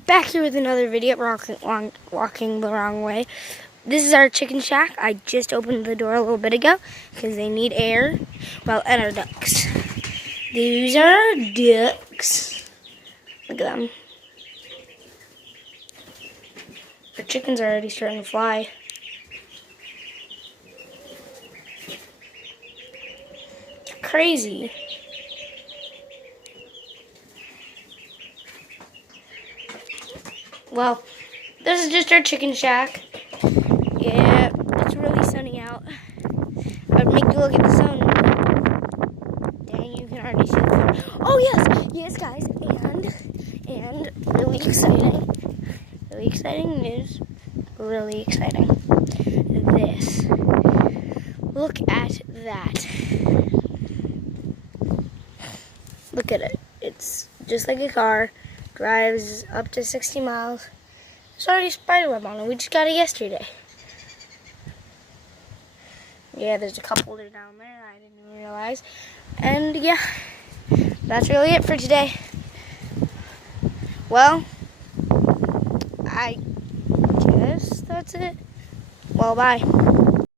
Back here with another video, walking the wrong way. This is our chicken shack. I just opened the door a little bit ago because they need air. Well, and our ducks. These are our ducks. Look at them. The chickens are already starting to fly. It's crazy. Well, this is just our chicken shack. Yeah, it's really sunny out. I'd make you look at the sun. Dang, you can already see the sun. Oh yes, guys, and really exciting news. Really exciting. This. Look at that. Look at it. It's just like a car. Drives up to 60 miles. There's already a spider web on it. We just got it yesterday. Yeah, there's a couple that are down there. I didn't realize. And yeah, that's really it for today. Well, I guess that's it. Well, bye.